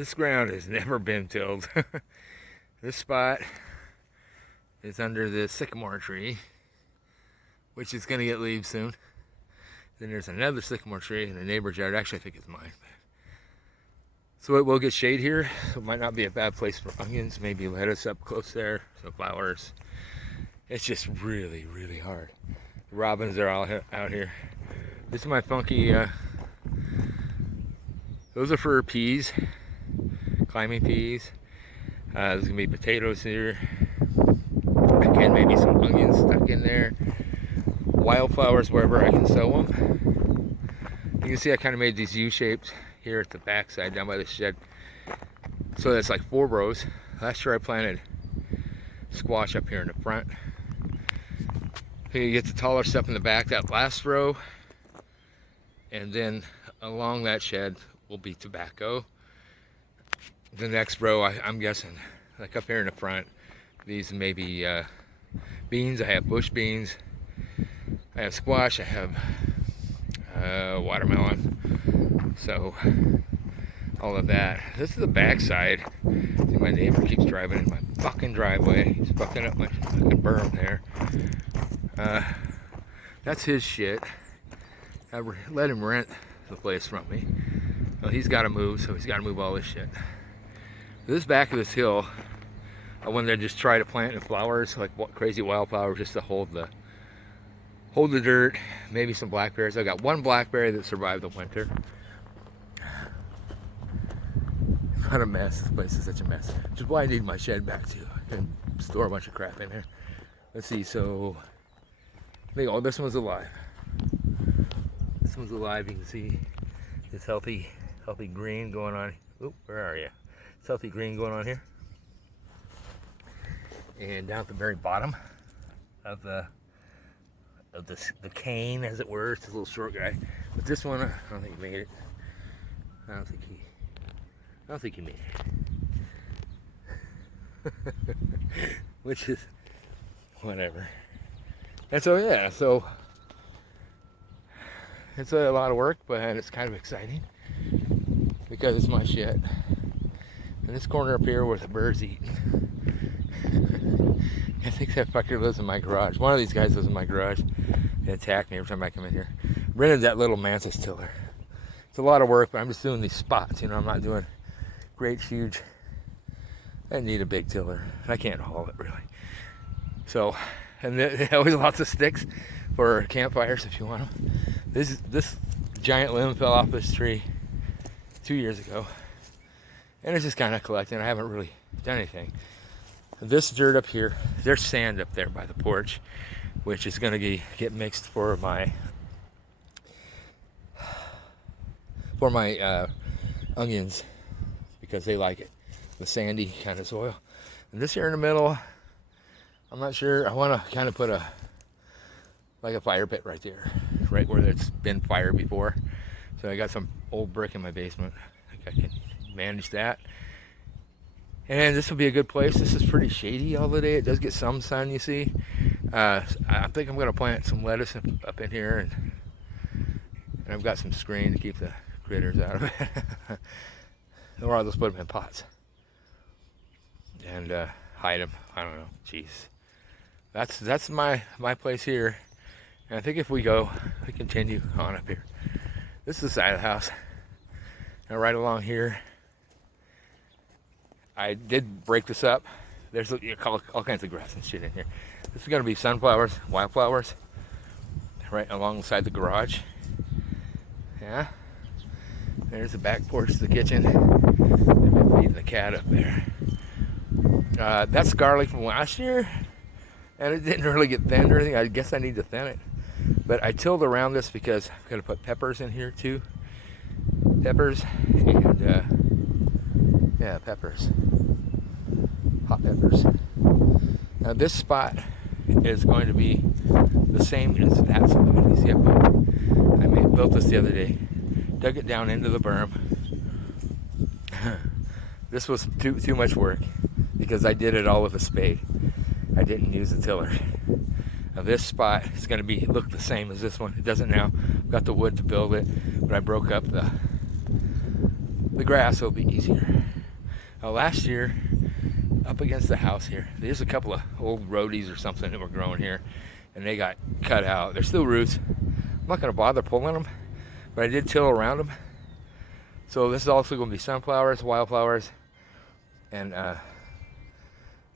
This ground has never been tilled. This spot is under the sycamore tree, which is going to get leaves soon. Then there's another sycamore tree in the neighbor's yard. Actually, I think it's mine. So it will get shade here. It might not be a bad place for onions. Maybe lettuce up close there. Some flowers. It's just really, really hard. The robins are all out here. This is my funky, those are for peas. Climbing peas. There's gonna be potatoes here. Again, maybe some onions stuck in there. Wildflowers wherever I can sow them. You can see I kind of made these U shapes here at the back side down by the shed. So that's like 4 rows. Last year I planted squash up here in the front. You get the taller stuff in the back, that last row. And then along that shed will be tobacco. The next row, I'm guessing, like up here in the front, these may be beans. I have bush beans. I have squash. I have watermelon. So, all of that. This is the back side. See, my neighbor keeps driving in my fucking driveway. He's fucking up my fucking berm there. That's his shit. I let him rent the place from me. Well, he's got to move, so he's got to move all this shit. This back of this hill, I wanted to just try to plant in flowers, like crazy wildflowers, just to hold the dirt. Maybe some blackberries. I got 1 blackberry that survived the winter. What a mess. This place is such a mess. Which is why I need my shed back too. I can store a bunch of crap in there. Let's see. So, I think this one's alive. This one's alive. You can see this healthy green going on. Oop, where are you? It's healthy green going on here. And down at the very bottom of the cane, as it were, it's a little short guy. But this one, I don't think he made it. I don't think he made it. Which is whatever. And so yeah, so it's a lot of work, but it's kind of exciting because it's my shit. And this corner up here where the birds eat. I think that fucker lives in my garage. One of these guys lives in my garage. They attack me every time I come in here. Rented that little mantis tiller. It's a lot of work, but I'm just doing these spots. You know, I'm not doing great, huge. I need a big tiller. I can't haul it really. So, and there's always lots of sticks for campfires if you want them. This giant limb fell off this tree 2 years ago. And it's just kind of collecting. I haven't really done anything. This dirt up here, there's sand up there by the porch, which is going to get mixed for my onions because they like it, the sandy kind of soil. And this here in the middle, I'm not sure. I want to kind of put a fire pit right there, right where it's been fire before. So I got some old brick in my basement. I think I can manage that. And this will be a good place. This is pretty shady all the day. It does get some sun, you see. I think I'm going to plant some lettuce up in here, and I've got some screen to keep the critters out of it. Or I'll just put them in pots and hide them. I don't know. Jeez, that's my place here. And I think if we continue on up here. This is the side of the house. Now right along here, I did break this up. There's all kinds of grass and shit in here. This is going to be sunflowers, wildflowers, right alongside the garage. Yeah. There's the back porch, the kitchen. They've been feeding the cat up there. That's garlic from last year, and it didn't really get thinned or anything. I guess I need to thin it. But I tilled around this because I'm going to put peppers in here too. Peppers and yeah, peppers. Hot peppers. Now this spot is going to be the same as that spot. You see, I built this the other day. Dug it down into the berm. This was too much work because I did it all with a spade. I didn't use a tiller. Now this spot is going to look the same as this one. It doesn't now. I've got the wood to build it, but I broke up the grass, so it'll be easier. Last year, up against the house here, there's a couple of old roadies or something that were growing here, and they got cut out. They're still roots. I'm not going to bother pulling them, but I did till around them. So this is also going to be sunflowers, wildflowers, and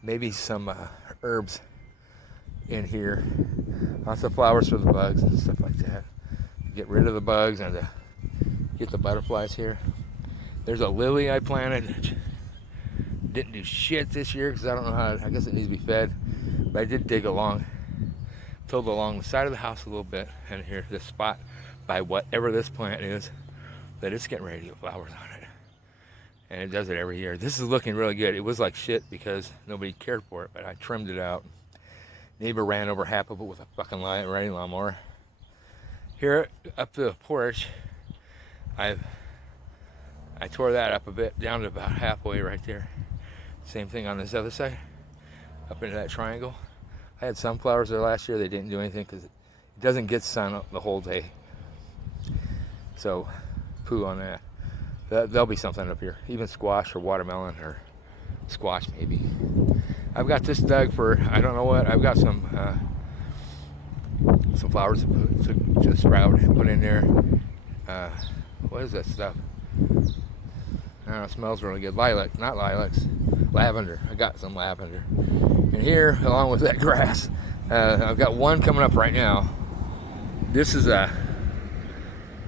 maybe some herbs in here. Lots of flowers for the bugs and stuff like that. Get rid of the bugs and get the butterflies here. There's a lily I planted. Didn't do shit this year because I don't know how. I guess it needs to be fed. But I did dig tilled along the side of the house a little bit, and here's this spot by whatever this plant is that it's getting ready to get flowers on it. And it does it every year. This is looking really good. It was like shit because nobody cared for it, but I trimmed it out. Neighbor ran over half of it with a fucking riding lawnmower. Here up the porch, I tore that up a bit, down to about halfway right there. Same thing on this other side, up into that triangle. I had sunflowers there last year. They didn't do anything because it doesn't get sun the whole day. So, poo on that. There'll be something up here. Even squash or watermelon or squash maybe. I've got this dug for, I don't know what. I've got some flowers to sprout and put in there. What is that stuff? I don't know, it smells really good. Lilac, not lilacs. Lavender. I got some lavender. And here, along with that grass, I've got one coming up right now. This is a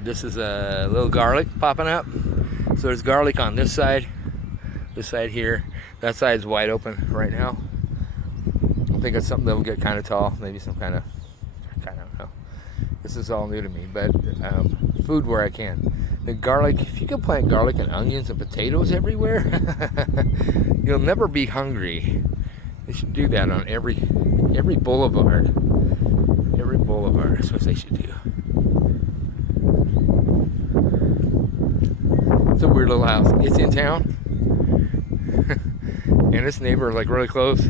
little garlic popping up. So there's garlic on this side here. That side's wide open right now. I think it's something that'll get kind of tall. Maybe some kind of, I don't know. This is all new to me, but food where I can. The garlic, if you can plant garlic and onions and potatoes everywhere, you'll never be hungry. They should do that on every boulevard. Every boulevard, that's what they should do. It's a weird little house. It's in town. And this neighbor, like really close,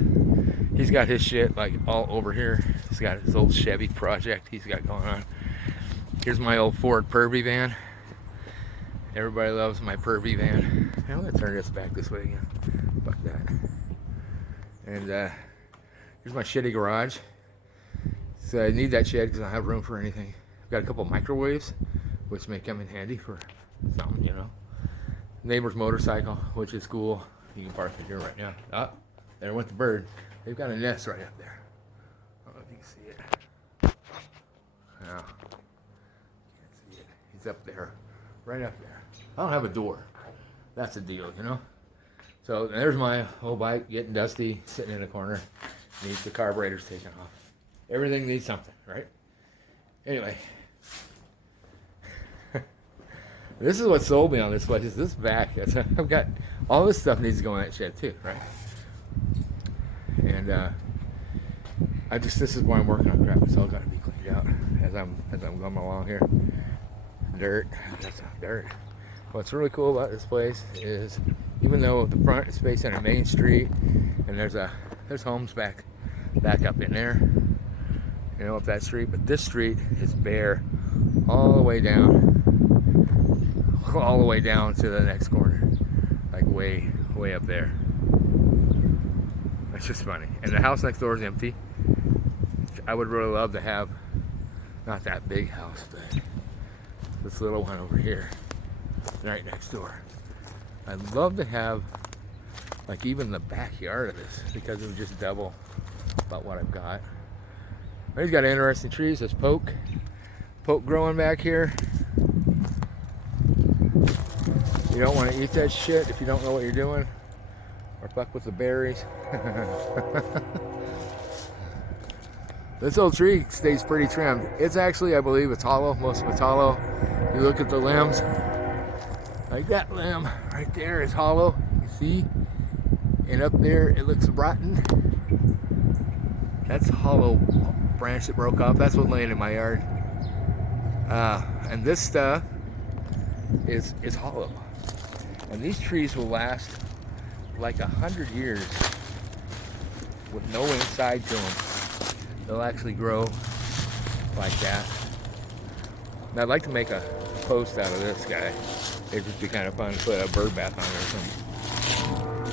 he's got his shit like all over here. He's got his old Chevy project he's got going on. Here's my old Ford Purvey van. Everybody loves my Purvey van. I'm gonna turn this back this way again. Fuck that. And here's my shitty garage. So I need that shed because I don't have room for anything. I've got a couple microwaves, which may come in handy for something, you know. Neighbor's motorcycle, which is cool. You can park it here right now. Oh, there went the bird. They've got a nest right up there. I don't know if you can see it. No, can't see it. He's up there, right up there. I don't have a door. That's the deal, you know. So there's my old bike getting dusty, sitting in a corner. Needs the carburetor's taken off. Everything needs something, right? Anyway. This is what sold me on this place, is this back. I've got, all this stuff needs to go in that shed too, right? And this is why I'm working on crap. It's all got to be cleaned out as I'm going along here. Dirt, that's not dirt. What's really cool about this place is, even though the front is facing a main street, and there's homes back up in there, you know, up that street, but this street is bare all the way down to the next corner, like way up there. That's just funny. And the house next door is empty. I would really love to have, not that big house, but this little one over here, right next door. I'd love to have, like, even the backyard of this, because it would just double about what I've got. But he's got interesting trees. There's poke growing back here. You don't want to eat that shit if you don't know what you're doing, or fuck with the berries. This old tree stays pretty trimmed. It's actually, I believe it's hollow. Most of it's hollow. You look at the limbs, like that limb right there is hollow, you see? And up there it looks rotten. That's a hollow branch that broke off. That's what's laying in my yard. And this stuff is hollow. And these trees will last like 100 years with no inside to them. They'll actually grow like that. And I'd like to make a post out of this guy. It'd just be kind of fun to put a bird bath on it or something.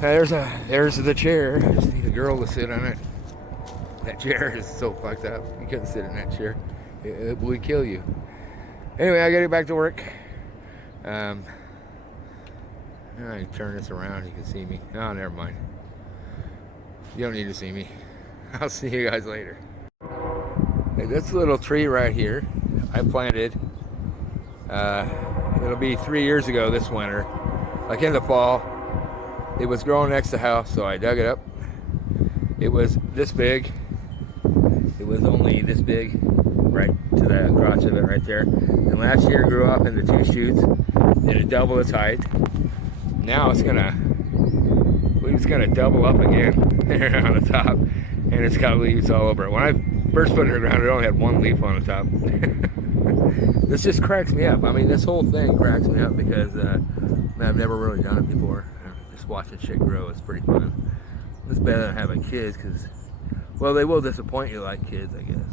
There's the chair. I just need a girl to sit on it. That chair is so fucked up. You couldn't sit in that chair. It would kill you. Anyway, I gotta get back to work. I can turn this around. You can see me. Oh, never mind. You don't need to see me. I'll see you guys later. Hey, this little tree right here, I planted. It'll be 3 years ago this winter. Like in the fall. It was growing next to the house, so I dug it up. It was this big. It was only this big, right to the crotch of it right there. And last year it grew up into 2 shoots. Then it doubled its height. Now it's gonna double up again there on the top, and it's got leaves all over it. When I first put it in the ground, it only had 1 leaf on the top. This just cracks me up. I mean, this whole thing cracks me up because I've never really done it before. Just watching shit grow is pretty fun. It's better than having kids because, well, they will disappoint you like kids, I guess.